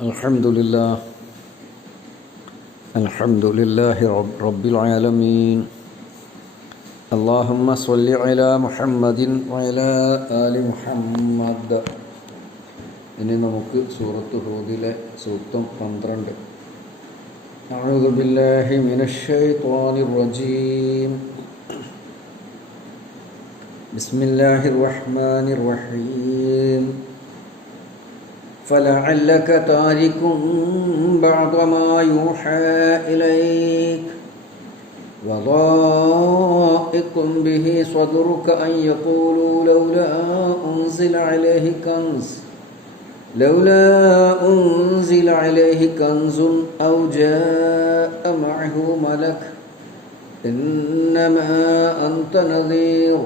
الحمد لله رب العالمين. اللهم صل على محمد وعلى آل محمد. ഇനി നമുക്ക് സൂറത്ത് ഹൂദിലെ സൂക്തം 12. أعوذ بالله من الشيطان الرجيم. بسم الله الرحمن الرحيم. فلعلك تارك بعض ما يوحى إليك وضائق به صدرك أن يقولوا لولا أنزل عليه كنز أو جاء معه ملك إنما أنت نذير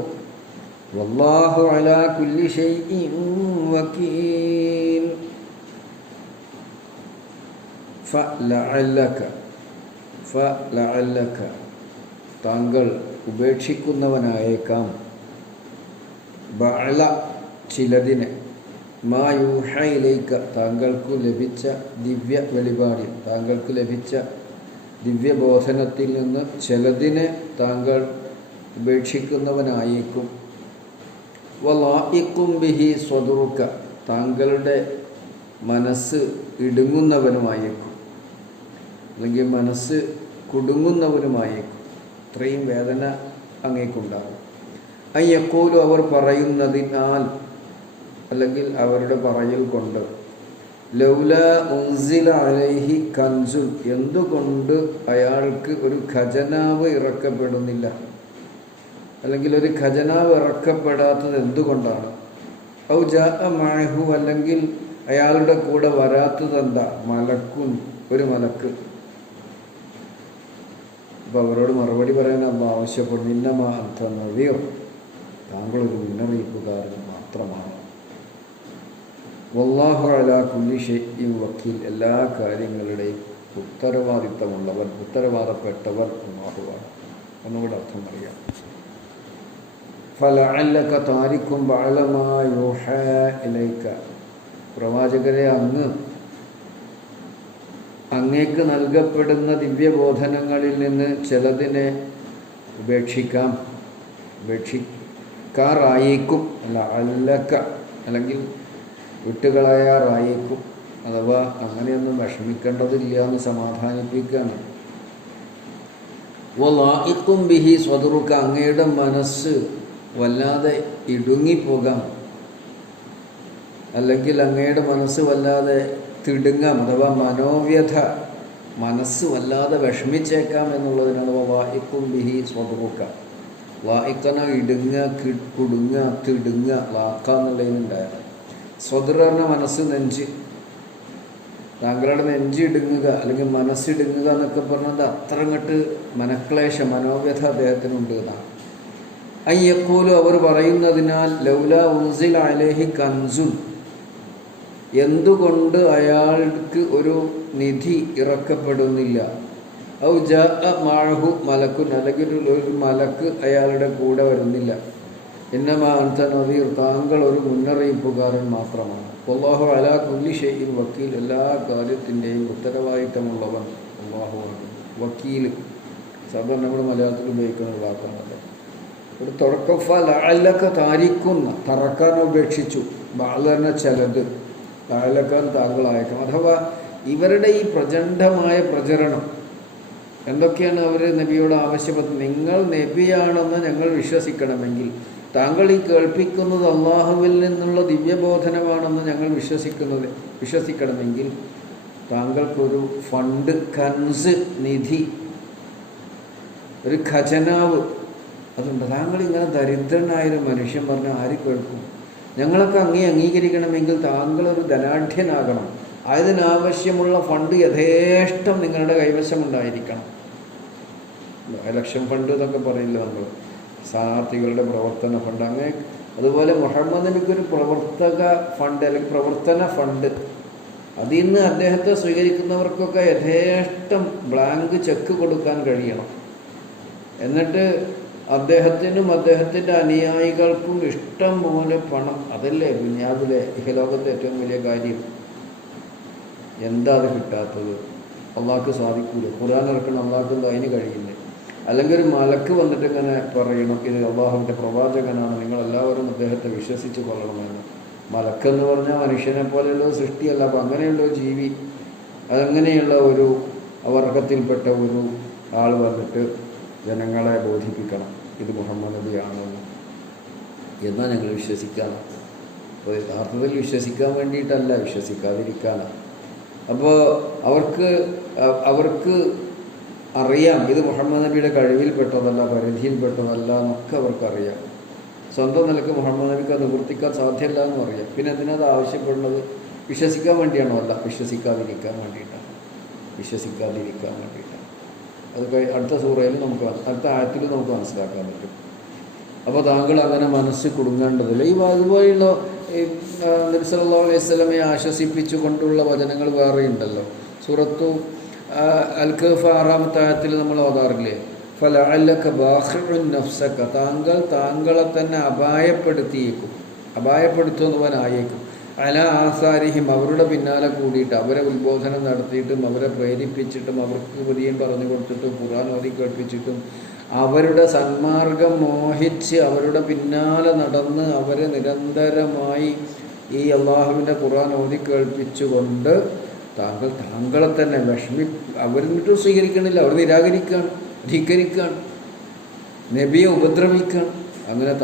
والله على كل شيء وكيل. فلعلك താങ്കൾ ഉപേക്ഷിക്കുന്നവനായേക്കാം ബഅല ചിലതിനെ മാ യൂഹയിലേക്ക താങ്കൾക്ക് ലഭിച്ച ദിവ്യ വെളിപാടിൽ താങ്കൾക്ക് ലഭിച്ച ദിവ്യബോധനത്തിൽ നിന്ന് ചിലതിനെ താങ്കൾ ഉപേക്ഷിക്കുന്നവനായേക്കും. വലായിക്കും ബിഹി സ്വദുറുക താങ്കളുടെ മനസ്സ് ഇടുങ്ങുന്നവനുമായേക്കും, അല്ലെങ്കിൽ മനസ്സ് കുടുങ്ങുന്നവനുമായേക്കും. ഇത്രയും വേദന അങ്ങേക്കുണ്ടാകും. അയ്യക്കോലു അവർ പറയുന്നതിനാൽ, അല്ലെങ്കിൽ അവരുടെ പറയൽ കൊണ്ട്, ലൗല ഉൻസില അലൈഹി കൻസുൻ എന്തുകൊണ്ട് അയാൾക്ക് ഒരു ഖജനാവ് ഇറക്കപ്പെടുന്നില്ല, അല്ലെങ്കിൽ ഒരു ഖജനാവ് ഇറക്കപ്പെടാത്തത് എന്തുകൊണ്ടാണ്? ഔ ജാഅ മഅഹു അല്ലെങ്കിൽ അയാളുടെ കൂടെ വരാത്തതെന്താ? മലക്കുൻ ഒരു മലക്ക്. അപ്പോൾ അവരോട് മറുപടി പറയാൻ അല്ലാഹു ആവശ്യപ്പെടുന്നു. ഇന്നമാ അൻത നദീർ താങ്കളൊരു മുന്നറിയിപ്പുകാരൻ മാത്രമാണ്. വല്ലാഹു അലാ കുല്ലി ഷൈഇൻ വക്കീൽ എല്ലാ കാര്യങ്ങളുടെയും ഉത്തരവാദപ്പെട്ടവർ അല്ലാഹുവാണ്. ഒന്നുകൂടെ അർത്ഥം അറിയാം. ഫലഅല്ലക താരിക്കും ബഅല മാ യൂഹാ ഇലൈക പ്രവാചകരെ അങ്ങേക്ക് നൽകപ്പെടുന്ന ദിവ്യബോധനങ്ങളിൽ നിന്ന് ചിലതിനെ ഉപേക്ഷിക്കാറായേക്കും. അല്ല അല്ലക്ക അല്ലെങ്കിൽ വിട്ടുകളയാറായേക്കും. അഥവാ അങ്ങനെയൊന്നും വിഷമിക്കേണ്ടതില്ല എന്ന് സമാധാനിപ്പിക്കുകയാണ്. വലായിക്കും ബിഹി സ്വദുറുക അങ്ങയുടെ മനസ്സ് വല്ലാതെ ഇടുങ്ങിപ്പോകാം, അല്ലെങ്കിൽ അങ്ങയുടെ മനസ്സ് വല്ലാതെ തിടുങ്ങാം, അഥവാ മനോവ്യഥ മനസ്സ് വല്ലാതെ വിഷമിച്ചേക്കാം എന്നുള്ളതിനാണ് വായിക്കും ബിഹി സ്വദുറുക. വായിക്കന ഇടുങ്ങ, കുടുങ്ങ, തിടുങ്ങ, ലാക്ക എന്നുള്ളതിനുണ്ടായത്. സ്വദുർ പറഞ്ഞ മനസ്സ്, നെഞ്ച്. താങ്കളുടെ നെഞ്ച് ഇടുങ്ങുക അല്ലെങ്കിൽ മനസ്സിടുങ്ങുക എന്നൊക്കെ പറഞ്ഞത് അത്ര അങ്ങോട്ട് മനക്ലേശം, മനോവ്യഥ അദ്ദേഹത്തിനുണ്ട് എന്നാണ്. അയ്യക്കൂലു അവർ പറയുന്നതിനാൽ ലൗല ഉൻസില അലൈഹി കൻസുൻ എന്തുകൊണ്ട് അയാൾക്ക് ഒരു നിധി ഇറക്കപ്പെടുന്നില്ല. ഔ ജാഅ മഅഹു മലക്കുൻ അല്ലെങ്കിൽ ഒരു മലക്ക് അയാളുടെ കൂടെ വരുന്നില്ല. ഇന്നമാ അൻത നദീർ താങ്കൾ ഒരു മുന്നറിയിപ്പുകാരൻ മാത്രമാണ്. വല്ലാഹു അലാ കുല്ലി ഷൈഇൻ വക്കീൽ എല്ലാ കാര്യത്തിൻ്റെയും ഉത്തരവാദിത്തമുള്ളവൻ അല്ലാഹുവാണ്. വക്കീൽ സാധാരണ നമ്മൾ മലയാളത്തിൽ ഉപയോഗിക്കുന്ന വാക്കാണല്ലോ. ഒരു തുടക്കം ഫലഅല്ലക താരിക്കുന്ന തറക്കാൻ ഉപേക്ഷിച്ചു, ബഅല ചിലത്, താഴക്കാൻ താങ്കളായേക്കാം. അഥവാ ഇവരുടെ ഈ പ്രചണ്ഡമായ പ്രചരണം എന്തൊക്കെയാണ് അവർ നബിയോട് ആവശ്യപ്പെടുന്നത്? നിങ്ങൾ നബിയാണെന്ന് ഞങ്ങൾ വിശ്വസിക്കണമെങ്കിൽ, താങ്കൾ ഈ കേൾപ്പിക്കുന്നത് അള്ളാഹുവിൽ നിന്നുള്ള ദിവ്യബോധനമാണെന്ന് ഞങ്ങൾ വിശ്വസിക്കണമെങ്കിൽ താങ്കൾക്കൊരു ഫണ്ട്, കൻസ്, നിധി, ഒരു ഖജനാവ് അതുണ്ട്. താങ്കൾ ഇങ്ങനെ ദരിദ്രനായൊരു മനുഷ്യൻ പറഞ്ഞാൽ ആര് കേൾക്കും? ഞങ്ങളൊക്കെ അംഗീകരിക്കണമെങ്കിൽ താങ്കൾ ഒരു ധനാഢ്യനാകണം. അതിനാവശ്യമുള്ള ഫണ്ട് യഥേഷ്ടം നിങ്ങളുടെ കൈവശമുണ്ടായിരിക്കണം. ഇലക്ഷൻ ഫണ്ട് എന്നൊക്കെ പറയില്ല നമ്മൾ, സ്ഥാനാർത്ഥികളുടെ പ്രവർത്തന ഫണ്ട്. അങ്ങനെ അതുപോലെ മുഹമ്മദ് നബിക്കൊരു പ്രവർത്തക ഫണ്ട് അല്ലെങ്കിൽ പ്രവർത്തന ഫണ്ട്, അതിൽ നിന്ന് അദ്ദേഹത്തെ സ്വീകരിക്കുന്നവർക്കൊക്കെ യഥേഷ്ടം ബ്ലാങ്ക് ചെക്ക് കൊടുക്കാൻ കഴിയണം. എന്നിട്ട് അദ്ദേഹത്തിനും അദ്ദേഹത്തിൻ്റെ അനുയായികൾക്കും ഇഷ്ടം പോലെ പണം, അതല്ലേ ദുനിയാവിലെ ഇഹലോകത്തെ ഏറ്റവും വലിയ കാര്യം. എന്താ അത് കിട്ടാത്തത്? അള്ളാഹ്ക്ക് സാധിക്കൂല. ഖുർആൻ ഇറക്കണം അള്ളാഹ്ക്ക് അതിന് കഴിയില്ല. അല്ലെങ്കിൽ ഒരു മലക്ക് വന്നിട്ട് ഇങ്ങനെ പറയണം, ഇത് അള്ളാഹുവിൻ്റെ പ്രവാചകനാണ്, നിങ്ങളെല്ലാവരും അദ്ദേഹത്തെ വിശ്വസിച്ച് കൊള്ളണമെന്ന്. മലക്കെന്ന് പറഞ്ഞാൽ മനുഷ്യനെ പോലെയുള്ള സൃഷ്ടിയല്ല. അപ്പം അങ്ങനെയുള്ള ഒരു ജീവി, അതങ്ങനെയുള്ള ഒരു വർഗത്തിൽപ്പെട്ട ഒരു ആൾ വന്നിട്ട് ജനങ്ങളെ ബോധിപ്പിക്കണം ഇത് മുഹമ്മദ് നബിയാണെന്ന്. എന്നാൽ ഞങ്ങൾ വിശ്വസിക്കാനാണ്. അപ്പോൾ യഥാർത്ഥത്തിൽ വിശ്വസിക്കാൻ വേണ്ടിയിട്ടല്ല, വിശ്വസിക്കാതിരിക്കാനാണ്. അപ്പോൾ അവർക്ക് അറിയാം ഇത് മുഹമ്മദ് നബിയുടെ കഴിവിൽപ്പെട്ടതല്ല, പരിധിയിൽപ്പെട്ടതല്ല എന്നൊക്കെ അവർക്കറിയാം. സ്വന്തം നിലക്ക് മുഹമ്മദ് നബിക്ക് അത് നിവർത്തിക്കാൻ സാധ്യമല്ല എന്നും അറിയാം. പിന്നെ എന്തിനത് ആവശ്യപ്പെടുന്നത്? വിശ്വസിക്കാൻ വേണ്ടിയാണോ? അല്ല, വിശ്വസിക്കാതിരിക്കാൻ വേണ്ടിയിട്ടാണ്. അത് അടുത്ത സൂറയിൽ അടുത്ത ആയത്തിൽ നമുക്ക് മനസ്സിലാക്കാൻ പറ്റും. അപ്പോൾ താങ്കൾ അങ്ങനെ മനസ്സ് കുടുങ്ങേണ്ടതില്ല. അതുപോലെയുള്ള നബി സല്ലല്ലാഹു അലൈഹി വസല്ലമയെ ആശ്വസിപ്പിച്ചു കൊണ്ടുള്ള വചനങ്ങൾ വേറെയുണ്ടല്ലോ. സൂറത്തു അൽ കഹ്ഫ് 6-ാമത്തെ ആയത്തിൽ നമ്മൾ ഓതാറില്ലേ, ഫലഅല്ലക ബാഖിഉൻ നഫ്സക, താങ്കളെ തന്നെ അപായപ്പെടുത്തുന്നവനായേക്കും, അല ആസാരിഹിം, അവരുടെ പിന്നാലെ കൂടിയിട്ട് അവരെ ഉത്ബോധനം നടത്തിയിട്ടും അവരെ പ്രേരിപ്പിച്ചിട്ടും അവർക്ക് ഉപദേശം പറഞ്ഞു കൊടുത്തിട്ടും ഖുർആൻ ഓതി കേൾപ്പിച്ചിട്ടും അവരുടെ സന്മാർഗം മോഹിച്ച് അവരുടെ പിന്നാലെ നടന്ന് അവരെ നിരന്തരമായി ഈ അള്ളാഹുവിൻ്റെ ഖുർആൻ ഓതി കേൾപ്പിച്ചുകൊണ്ട് താങ്കളെ തന്നെ അവരിട്ടും സ്വീകരിക്കണില്ല, അവർ നിരാകരിക്കുകയാണ്, ധിക്കരിക്കുകയാണ്, നബിയെ ഉപദ്രവിക്കുകയാണ്. അങ്ങനെ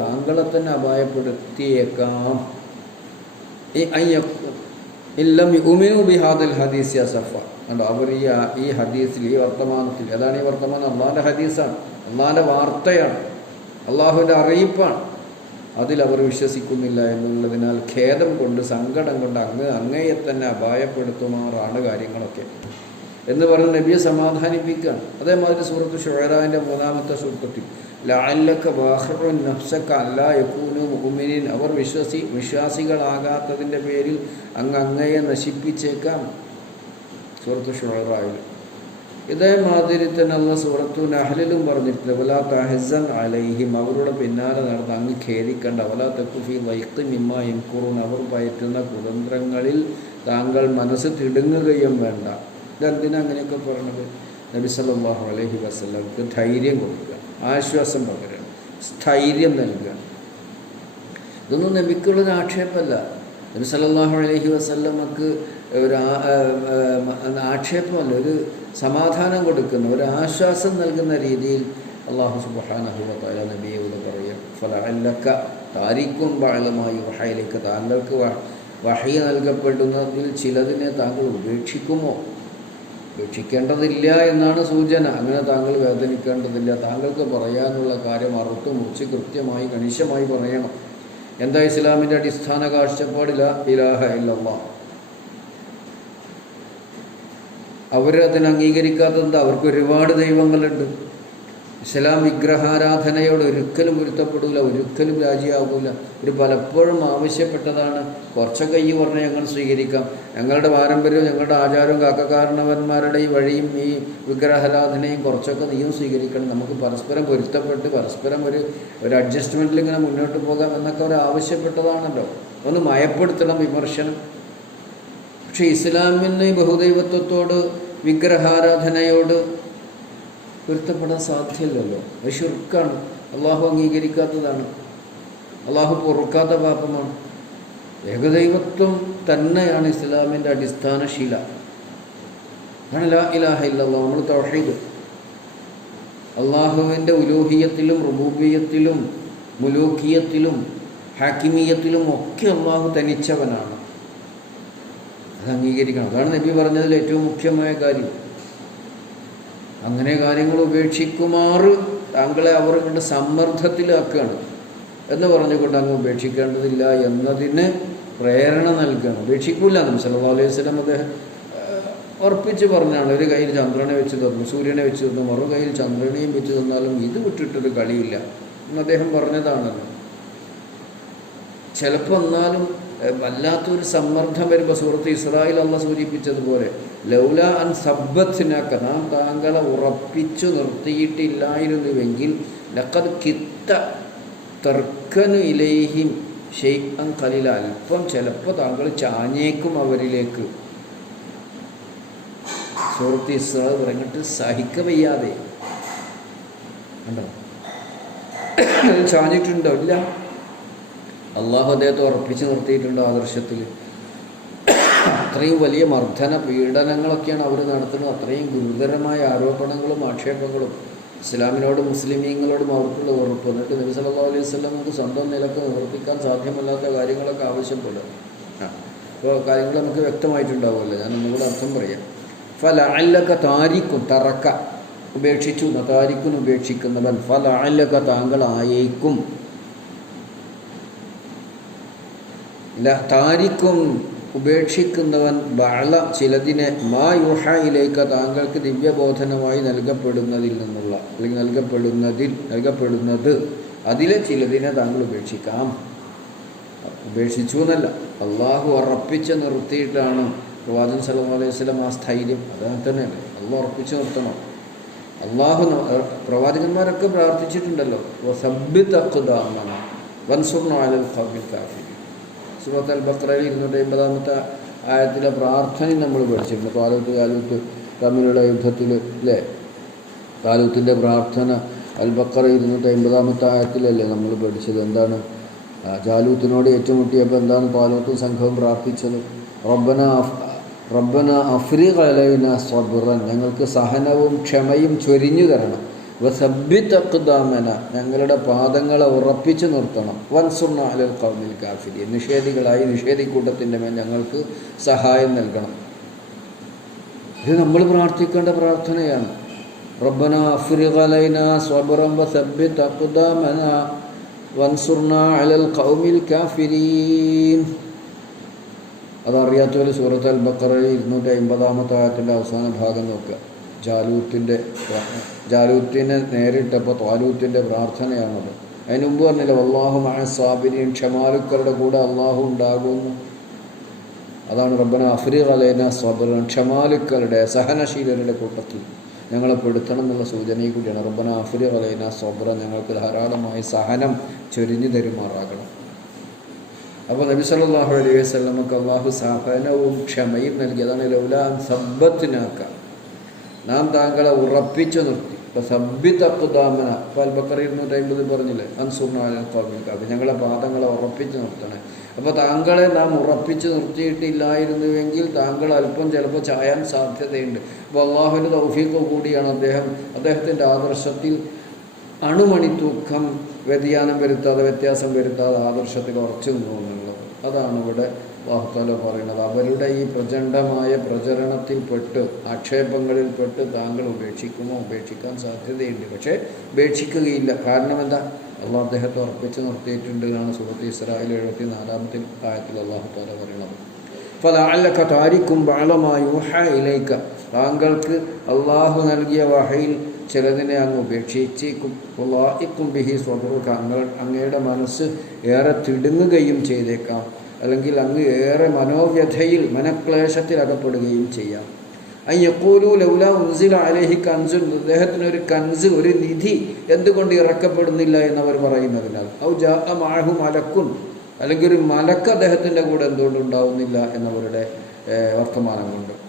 താങ്കളെ തന്നെ അപായപ്പെടുത്തിയേക്കാം. കണ്ടോ, അവർ ഈ ഹദീസിൽ, ഈ വർത്തമാനത്തിൽ, ഏതാണ് ഈ വർത്തമാനം? അള്ളാഹിൻ്റെ ഹദീസാണ്, അള്ളാഹിൻ്റെ വാർത്തയാണ്, അള്ളാഹുവിൻ്റെ അറിയിപ്പാണ്. അതിലവർ വിശ്വസിക്കുന്നില്ല എന്നുള്ളതിനാൽ ഖേദം കൊണ്ട്, സങ്കടം കൊണ്ട് അങ്ങയെ തന്നെ അപായപ്പെടുത്തുമാറാണ് കാര്യങ്ങളൊക്കെ എന്ന് പറഞ്ഞ് നബിയെ സമാധാനിപ്പിക്കുകയാണ്. അതേമാതിരി സൂറത്ത് ശുഅറാന്റെ 3-ാമത്തെ സൂക്തത്തിൽ ലഅല്ലക ബാഖിഉൻ നഫ്സക അല്ലാ യകൂനു മുഅ്മിനീൻ, അവർ വിശ്വാസികളാകാത്തതിൻ്റെ പേരിൽ അങ്ങയെ നശിപ്പിച്ചേക്കാം. സൂറത്ത് ശുഅറായിൽ ഇതേമാതിരി തന്നെ അല്ലാഹ് സൂറത്തു നഹ്ലിലും പറഞ്ഞിട്ടുണ്ട്, വലാ തഹ്സൻ അലൈഹിം, അവരുടെ പിന്നാലെ നടന്ന് അങ്ങ് ഖേദിക്കണ്ട, വലാ തകു ഫീ ദൈഖിൻ മിമ്മാ യംകുറൂൻ, അവർ പയറ്റുന്ന കുതന്ത്രങ്ങളിൽ താങ്കൾ മനസ്സ് തിടുങ്ങുകയും വേണ്ട. ഇതെന്തിനാ അങ്ങനെയൊക്കെ പറഞ്ഞത്? നബി സല്ലല്ലാഹു അലൈഹി വസല്ലമക്ക് ധൈര്യം കൊടുക്കുക, ആശ്വാസം പകരുക, സ്ഥൈര്യം നൽകുക. ഇതൊന്നും നബിക്കുള്ളൊരു ആക്ഷേപമല്ല. നബി സല്ലല്ലാഹു അലൈഹി വസല്ലമക്ക് ഒരു ആക്ഷേപമല്ല, ഒരു സമാധാനം കൊടുക്കുന്ന, ഒരു ആശ്വാസം നൽകുന്ന രീതിയിൽ അല്ലാഹു സുബ്ഹാനഹു വ തആല നബിയോട് പറയും, ഫലഅല്ലക താരിക്കും ബഅലമായി വഹയിലേക്ക്, താങ്കൾക്ക് വഹി നൽകപ്പെടുന്നതിൽ ചിലതിനെ താങ്കൾ ഉപേക്ഷിക്കുമോ? ഉപേക്ഷിക്കേണ്ടതില്ല എന്നാണ് സൂചന. അങ്ങനെ താങ്കൾ വേദനിക്കേണ്ടതില്ല. താങ്കൾക്ക് പറയാനുള്ള കാര്യം അറുത്ത് മുറിച്ച് കൃത്യമായി കണിശമായി പറയണം. എന്താ ഇസ്ലാമിൻ്റെ അടിസ്ഥാന കാഴ്ചപ്പാട്? ലാ ഇലാഹ ഇല്ലല്ലാഹ്. അവരതിനെ അംഗീകരിക്കാത്തത് അവർക്ക് ഒരുപാട് ദൈവങ്ങളുണ്ട്. ഇസ്ലാം വിഗ്രഹാരാധനയോട് ഒരിക്കലും പൊരുത്തപ്പെടില്ല, ഒരിക്കലും രാജിയാകില്ല. ഒരു പലപ്പോഴും ആവശ്യപ്പെട്ടതാണ്, കുറച്ചൊക്കെ ഈ പറഞ്ഞ് ഞങ്ങൾ സ്വീകരിക്കാം, ഞങ്ങളുടെ പാരമ്പര്യവും ഞങ്ങളുടെ ആചാരവും കാക്കക്കാരണവന്മാരുടെ ഈ വഴിയും ഈ വിഗ്രഹാരാധനയും കുറച്ചൊക്കെ നീയും സ്വീകരിക്കണം, നമുക്ക് പരസ്പരം പൊരുത്തപ്പെട്ട് പരസ്പരം ഒരു അഡ്ജസ്റ്റ്മെൻറ്റിൽ ഇങ്ങനെ മുന്നോട്ട് പോകാം എന്നൊക്കെ അവർ ആവശ്യപ്പെട്ടതാണല്ലോ. ഒന്ന് മയപ്പെടുത്തണം വിമർശനം. പക്ഷേ ഇസ്ലാമിന് ബഹുദൈവത്വത്തോട്, വിഗ്രഹാരാധനയോട് പൊരുത്തപ്പെടാൻ സാധ്യമല്ലല്ലോ. അത് ശിർക്കാണ്, അള്ളാഹു അംഗീകരിക്കാത്തതാണ്, അള്ളാഹു പൊറുക്കാത്ത പാപമാണ്. ഏകദൈവത്വം തന്നെയാണ് ഇസ്ലാമിൻ്റെ അടിസ്ഥാന ശീല. അതാണ് ലാ ഇലാഹ ഇല്ലല്ലാഹ്. നമ്മൾ തൗഹീദ്, അള്ളാഹുവിൻ്റെ ഉലൂഹിയത്തിലും റുബൂബിയത്തിലും മുലൂക്കിയത്തിലും ഹാക്കിമീയത്തിലും ഒക്കെ അള്ളാഹു തനിച്ചവനാണ്. അത് അംഗീകരിക്കണം. അതാണ് നബി പറഞ്ഞതിൽ ഏറ്റവും മുഖ്യമായ കാര്യം. അങ്ങനെ കാര്യങ്ങൾ ഉപേക്ഷിക്കുമാറ് താങ്കളെ അവർ കൊണ്ട് സമ്മർദ്ദത്തിലാക്കുകയാണ് എന്ന് പറഞ്ഞുകൊണ്ട് അങ്ങ് ഉപേക്ഷിക്കേണ്ടതില്ല എന്നതിന് പ്രേരണ നൽകുകയാണ്. ഉപേക്ഷിക്കില്ല. നബി സല്ലല്ലാഹു അലൈഹി വസല്ലം അദ്ദേഹം ഉറപ്പിച്ച് പറഞ്ഞാണ്, ഒരു കയ്യിൽ ചന്ദ്രനെ വെച്ച് തന്നു, സൂര്യനെ വെച്ച് തന്നു, മറു കയ്യിൽ ചന്ദ്രനെയും വെച്ച് തന്നാലും ഇത് വിട്ടിട്ടൊരു കളിയില്ല എന്ന് അദ്ദേഹം പറഞ്ഞതാണല്ലോ. ചിലപ്പോൾ എന്നാലും വല്ലാത്തൊരു സമ്മർദ്ദം വരുമ്പോൾ സൂറത്ത് ഇസ്രായേൽ അള്ളാഹ് സൂചിപ്പിച്ചതുപോലെ ലൗല അൻ സബ്ബത്നാക, നാം താങ്കളെ ഉറപ്പിച്ചു നിർത്തിയിട്ടില്ലായിരുന്നുവെങ്കിൽ ലഖദ് കിത്ത തർക്കനു ഇലൈഹിം ഷൈഅൻ ഖലീല, അല്പം ചിലപ്പോൾ താങ്കൾ ചാഞ്ഞേക്കും അവരിലേക്ക് സൂറത്ത് ഇസ്രാ പറഞ്ഞിട്ട് സഹിക്കവയ്യാതെ കണ്ടോ ചാഞ്ഞിട്ടുണ്ടോ? ഇല്ല. അള്ളാഹു അദ്ദേഹത്തെ ഉറപ്പിച്ച് നിർത്തിയിട്ടുണ്ടോ ആദർശത്തിൽ? അത്രയും വലിയ മർദ്ദന പീഡനങ്ങളൊക്കെയാണ് അവർ നടത്തുന്നത്. അത്രയും ഗുരുതരമായ ആരോപണങ്ങളും ആക്ഷേപങ്ങളും ഇസ്ലാമിനോടും മുസ്ലിമീങ്ങളോടും അവർക്കുള്ള ഉറപ്പ്. എന്നിട്ട് നബി സല്ലല്ലാഹു അലൈഹി വസല്ലം നമുക്ക് സ്വന്തം നിലക്ക് നിവർത്തിക്കാൻ സാധ്യമല്ലാത്ത കാര്യങ്ങളൊക്കെ ആവശ്യപ്പെടും. അപ്പോൾ കാര്യങ്ങൾ നമുക്ക് വ്യക്തമായിട്ടുണ്ടാവുമല്ലോ. ഞാൻ ഒന്നുകൂടെ അർത്ഥം പറയാം. ഫലഅല്ലക താരിക്കും തറക്ക ഉപേക്ഷിച്ചു, താരിക്കും ഉപേക്ഷിക്കുന്നവൻ, ഫലഅല്ലക താങ്കളായേക്കും, താരിക്കും ഉപേക്ഷിക്കുന്നവൻ, ബഅല ചിലതിനെ, മാ യുഹ ഇലൈക താങ്കൾക്ക് ദിവ്യബോധനമായി നൽകപ്പെടുന്നതിൽ നിന്നുള്ള അല്ലെങ്കിൽ നൽകപ്പെടുന്നത് അതിലെ ചിലതിനെ താങ്കൾ ഉപേക്ഷിക്കാം. ഉപേക്ഷിച്ചു എന്നല്ല, അള്ളാഹു ഉറപ്പിച്ച് നിർത്തിയിട്ടാണ് പ്രവാചകൻ സല്ലല്ലാഹു അലൈഹി വസല്ലം ആ സ്ഥൈര്യം. അതങ്ങനെ തന്നെയാണ്, അള്ളാഹു ഉറപ്പിച്ച് നിർത്തണം. അള്ളാഹു പ്രവാചകന്മാരൊക്കെ പ്രാർത്ഥിച്ചിട്ടുണ്ടല്ലോ, വസബ്ബിത് അഖ്ദാമന വൻസുർനാ അലൽ ഖൗമിൽ കാഫിരീൻ. സൂറത്ത് അൽ ബഖറയിൽ 250-ാമത്തെ ആയത്തിലെ പ്രാർത്ഥനയും നമ്മൾ പഠിച്ചിട്ടുണ്ട്. താലൂത്ത് തമ്മിലുള്ള യുദ്ധത്തിൽ അല്ലേ, താലൂത്തിൻ്റെ പ്രാർത്ഥന അൽ ബഖറ 250-ാമത്തെ ആയത്തിലല്ലേ നമ്മൾ പഠിച്ചത്. എന്താണ് ജാലൂത്തിനോട് ഏറ്റുമുട്ടിയപ്പോൾ എന്താണ് താലൂത്തും സംഘവും പ്രാർത്ഥിച്ചത്? റബ്ബന അഫ്രിഖ് അലൈനാ സബ്റൻ, ഞങ്ങൾക്ക് സഹനവും ക്ഷമയും ചൊരിഞ്ഞു തരണം. വസബ്ബിത് അഖ്ദാമന, ഞങ്ങളുടെ പാദങ്ങളെ ഉറപ്പിച്ചു നിർത്തണം. വൻസുർനാ അലൽ ഖൗമിൽ കാഫിരീൻ, നിഷേധികളായി നിഷേധിക്കൂട്ടത്തിൻ്റെ മേൽ ഞങ്ങൾക്ക് സഹായം നൽകണം. ഇത് നമ്മൾ പ്രാർത്ഥിക്കേണ്ട പ്രാർത്ഥനയാണ്. റബ്ബന അഫ്രിഖ് അലൈനാ സബ്റൻ വസബ്ബിത് അഖ്ദാമന വൻസുർനാ അലൽ ഖൗമിൽ കാഫിരീൻ. അതറിയാത്തവർ സൂറത്ത് അൽ ബഖറയിൽ 250-ാമത്തെ ആയത്തിൻ്റെ അവസാന ഭാഗം നോക്കുക. ജാലൂത്തിനെ നേരിട്ടപ്പോൾ താലൂത്തിൻ്റെ പ്രാർത്ഥനയാണത്. അതിന് മുമ്പ് പറഞ്ഞില്ല, വല്ലാഹു മഅ സാബിരീൻ, ക്ഷമാലുക്കളുടെ കൂടെ അള്ളാഹു ഉണ്ടാകുന്നു. അതാണ് റബ്ബന അഫ്രിഖ് അലൈനാ സബ്റൻ, ക്ഷമാലുക്കളുടെ സഹനശീലരുടെ കൂട്ടത്തിൽ ഞങ്ങളെ പെടുത്തണം എന്നുള്ള സൂചനയും കൂടിയാണ്. റബ്ബന അഫ്രിഖ് അലൈനാ സബ്റൻ, ഞങ്ങൾക്ക് ധാരാളമായി സഹനം ചൊരിഞ്ഞു തരുമാറാകണം. അപ്പോൾ നബി സല്ലല്ലാഹു അലൈഹി വസല്ലമക്ക് അള്ളാഹു സഹനവും ക്ഷമയും നൽകി. അതാണ് ലൗലാ അൻ സബ്ബത്നാക, നാം താങ്കളെ ഉറപ്പിച്ചു നിർത്തി. ഇപ്പോൾ സബ്ബിത് അഖ്ദാമന, അപ്പോൾ അൽ ബഖറ 250 പറഞ്ഞില്ലേ, അൻസുർനാ അലൽ ഖൗമിൽ കാഫിരീൻ, ഞങ്ങളെ പാദങ്ങളെ ഉറപ്പിച്ചു നിർത്തണേ. അപ്പോൾ താങ്കളെ നാം ഉറപ്പിച്ചു നിർത്തിയിട്ടില്ലായിരുന്നുവെങ്കിൽ താങ്കൾ അല്പം ചിലപ്പോൾ ചായാൻ സാധ്യതയുണ്ട്. അപ്പോൾ അള്ളാഹുവിൻ്റെ തൗഫീഖ് കൂടിയാണ് അദ്ദേഹത്തിൻ്റെ ആദർശത്തിൽ അണുമണിത്തൂക്കം വ്യതിയാനം വരുത്താതെ വ്യത്യാസം വരുത്താതെ ആദർശത്തിൽ ഉറച്ചു നിന്നുള്ളത്. അതാണ് ഇവിടെ അല്ലാഹു തആല പറയുന്നത്. അവരുടെ ഈ പ്രചണ്ഡമായ പ്രചരണത്തിൽപ്പെട്ട് ആക്ഷേപങ്ങളിൽപ്പെട്ട് താങ്കൾ ഉപേക്ഷിക്കുമോ? ഉപേക്ഷിക്കാൻ സാധ്യതയുണ്ട്, പക്ഷേ ഉപേക്ഷിക്കുകയില്ല. കാരണം എന്താ? അള്ളാഹു അദ്ദേഹത്തെ ഉറപ്പിച്ച് നിർത്തിയിട്ടുണ്ട് എന്നാണ് സൂറത്ത് ഇസ്രായിൽ 74-ാമത്തെ ആയത്തിൽ അല്ലാഹു തആല പറയുന്നത്. ഫലഅല്ലക താരിക്കും ബഅദ മാ യൂഹാ ഇലൈക, താങ്കൾക്ക് അള്ളാഹു നൽകിയ വഹയിൽ ചിലതിനെ അങ്ങ് ഉപേക്ഷിച്ചേക്കും. വല്ലാഹിക്കും ബിഹി സ്വദറുക, അങ്ങയുടെ മനസ്സ് ഏറെ തിടുങ്ങുകയും ചെയ്തേക്കാം, അല്ലെങ്കിൽ അങ്ങ് ഏറെ മനോവ്യഥയിൽ മനക്ലേശത്തിൽ അകപ്പെടുകയും ചെയ്യാം. അയ്യഖൂലു ലൗലാ ഉൻസില അലൈഹി കൻസുൻ, അദ്ദേഹത്തിനൊരു കൻസ്, ഒരു നിധി എന്തുകൊണ്ട് ഇറക്കപ്പെടുന്നില്ല എന്നവർ പറയുന്നതിനാൽ. ഔ ജാഅ മഅഹു മലക്കുൻ, അല്ലെങ്കിൽ ഒരു മലക്ക് അദ്ദേഹത്തിൻ്റെ കൂടെ എന്തുകൊണ്ട് ഉണ്ടാവുന്നില്ല എന്നവരുടെ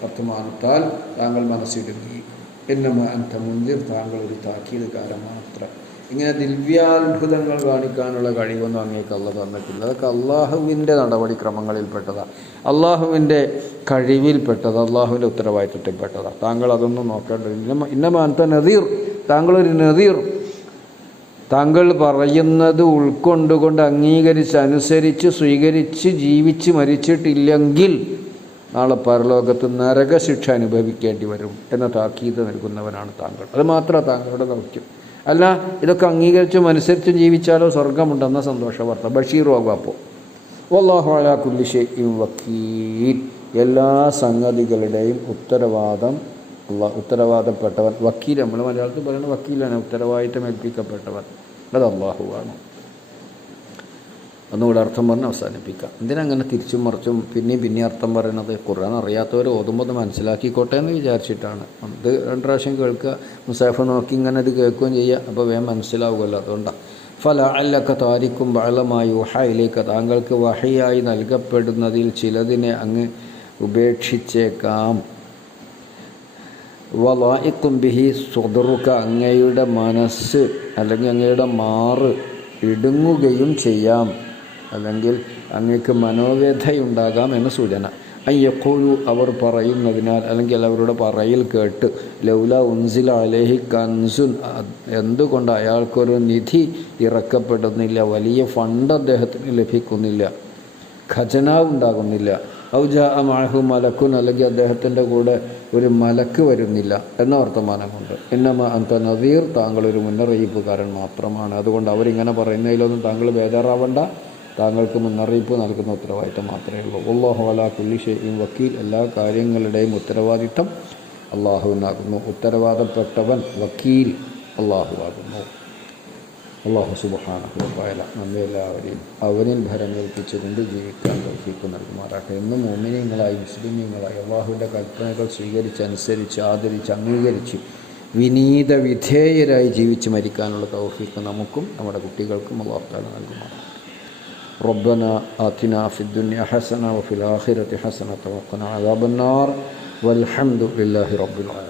വർത്തമാനത്താൽ താങ്കൾ മനസ്സിടുകയും. ഇന്നമാ അൻത മുൻദിർ, താങ്കൾ ഒരു താക്കീതുകാരൻ മാത്രം. ഇങ്ങനെ ദിവ്യാത്ഭുതങ്ങൾ കാണിക്കാനുള്ള കഴിവൊന്നും അങ്ങേക്ക് അള്ളാഹ് തന്നിട്ടില്ല. അതൊക്കെ അള്ളാഹുവിൻ്റെ നടപടിക്രമങ്ങളിൽപ്പെട്ടതാണ്, അള്ളാഹുവിൻ്റെ കഴിവിൽപ്പെട്ടത്, അള്ളാഹുവിൻ്റെ ഉത്തരവാദിത്വത്തിൽപ്പെട്ടതാണ്. താങ്കൾ അതൊന്നും നോക്കേണ്ടത്. ഇന്നമാ അൻത നദീർ, താങ്കളൊരു നദീർ. താങ്കൾ പറയുന്നത് ഉൾക്കൊണ്ടുകൊണ്ട് അംഗീകരിച്ച് അനുസരിച്ച് സ്വീകരിച്ച് ജീവിച്ച് മരിച്ചിട്ടില്ലെങ്കിൽ നാളെ പരലോകത്ത് നരകശിക്ഷ അനുഭവിക്കേണ്ടി വരും എന്ന താക്കീത് നൽകുന്നവനാണ് താങ്കൾ. അത് മാത്രമാണ് താങ്കളുടെ ദൗത്യം. അല്ല, ഇതൊക്കെ അംഗീകരിച്ചും അനുസരിച്ചും ജീവിച്ചാലോ സ്വർഗമുണ്ടെന്ന സന്തോഷ വാർത്ത. ബഷീറാകും. അപ്പോൾ വല്ലാഹു അലാ കുല്ലി ഷൈഇൻ വക്കീൽ, എല്ലാ സംഗതികളുടെയും ഉത്തരവാദപ്പെട്ടവൻ. വക്കീൽ, നമ്മൾ മലയാളത്തിൽ പറയുന്ന വക്കീലാണ്, ഉത്തരവാദിത്തം ഏൽപ്പിക്കപ്പെട്ടവൻ. അത് അള്ളാഹുവാണ്. ഒന്നുകൂടെ അർത്ഥം പറഞ്ഞ് അവസാനിപ്പിക്കാം. എന്തിനങ്ങനെ തിരിച്ചും മറിച്ചും പിന്നെയും അർത്ഥം പറയണത്? ഖുർആൻ അറിയാത്തവർ ഓതുമ്പോൾ ഒന്ന് മനസ്സിലാക്കിക്കോട്ടെ എന്ന് വിചാരിച്ചിട്ടാണ്. ഇത് 2 പ്രാവശ്യം കേൾക്കുക, മുസാഫ് നോക്കി ഇങ്ങനെ ഇത് കേൾക്കുകയും ചെയ്യുക, അപ്പോൾ വേഗം മനസ്സിലാവുമല്ലോ. അതുകൊണ്ടാണ് ഫലഅല്ലക താരിക്കും ബഅദ മാ യൂഹാ ഇലൈക, താങ്കൾക്ക് വഹയായി നൽകപ്പെടുന്നതിൽ ചിലതിനെ അങ്ങ് ഉപേക്ഷിച്ചേക്കാം. വലായിക്കും ബിഹി സുദറുക, അങ്ങയുടെ മനസ്സ് അല്ലെങ്കിൽ അങ്ങയുടെ മാറ് ഇടുങ്ങുകയും ചെയ്യാം, അല്ലെങ്കിൽ അങ്ങക്ക് മനോവ്യഥയുണ്ടാകാം എന്ന് സൂചന. അയ്യഖൂലു, അവർ പറയുന്നതിനാൽ അല്ലെങ്കിൽ അവരുടെ പറയിൽ കേട്ട്, ലൗല ഉൻസില അലൈഹി കൻസുൻ, എന്തുകൊണ്ട് അയാൾക്കൊരു നിധി ഇറക്കപ്പെടുന്നില്ല, വലിയ ഫണ്ട് അദ്ദേഹത്തിന് ലഭിക്കുന്നില്ല, ഖജനാവ് ഉണ്ടാകുന്നില്ല. ഔ ജാഅ മഅഹു മലക്കുൻ, അല്ലെങ്കിൽ അദ്ദേഹത്തിൻ്റെ കൂടെ ഒരു മലക്ക് വരുന്നില്ല എന്ന വർത്തമാനമുണ്ട്. ഇന്നമാ അൻത നദീർ, താങ്കളൊരു മുന്നറിയിപ്പുകാരൻ മാത്രമാണ്. അതുകൊണ്ട് അവരിങ്ങനെ പറയുന്നതിലൊന്നും താങ്കൾ ബേജാറാവണ്ട, താങ്കൾക്ക് മുന്നറിയിപ്പ് നൽകുന്ന ഉത്തരവാദിത്തം മാത്രമേ ഉള്ളൂ. വല്ലാഹു അലാ കുല്ലി ഷൈഇൻ വക്കീൽ, എല്ലാ കാര്യങ്ങളുടെയും ഉത്തരവാദിത്തം അള്ളാഹുവിനാകുന്നു. ഉത്തരവാദപ്പെട്ടവൻ വക്കീൽ അള്ളാഹുവാകുന്നു. അല്ലാഹു സുബ്ഹാനഹു വ തആല നമ്മെ എല്ലാവരെയും അവനിൽ ഭരമേൽപ്പിച്ചുകൊണ്ട് ജീവിക്കാൻ തൗഫീഖ് നൽകുമാറാകട്ടെ. എന്നും മുഅ്മിനീങ്ങളായി മുസ്ലിമീങ്ങളായി അള്ളാഹുവിൻ്റെ കൽപ്പനകൾ സ്വീകരിച്ച് അനുസരിച്ച് ആദരിച്ച് അംഗീകരിച്ച് വിനീത വിധേയരായി ജീവിച്ച് മരിക്കാനുള്ള തൗഫീഖ് നമുക്കും നമ്മുടെ കുട്ടികൾക്കും അല്ലാഹു തആല നൽകുമാറാകട്ടെ. റബ്ബന ആതിനാ ഫിദ്ദുനിയ ഹസന വഫിൽ ആഖിറതി ഹസനത വഖിനാ അദാബന്നാർ വൽഹംദുലില്ലാഹി റബ്ബിൽ ആലമീൻ.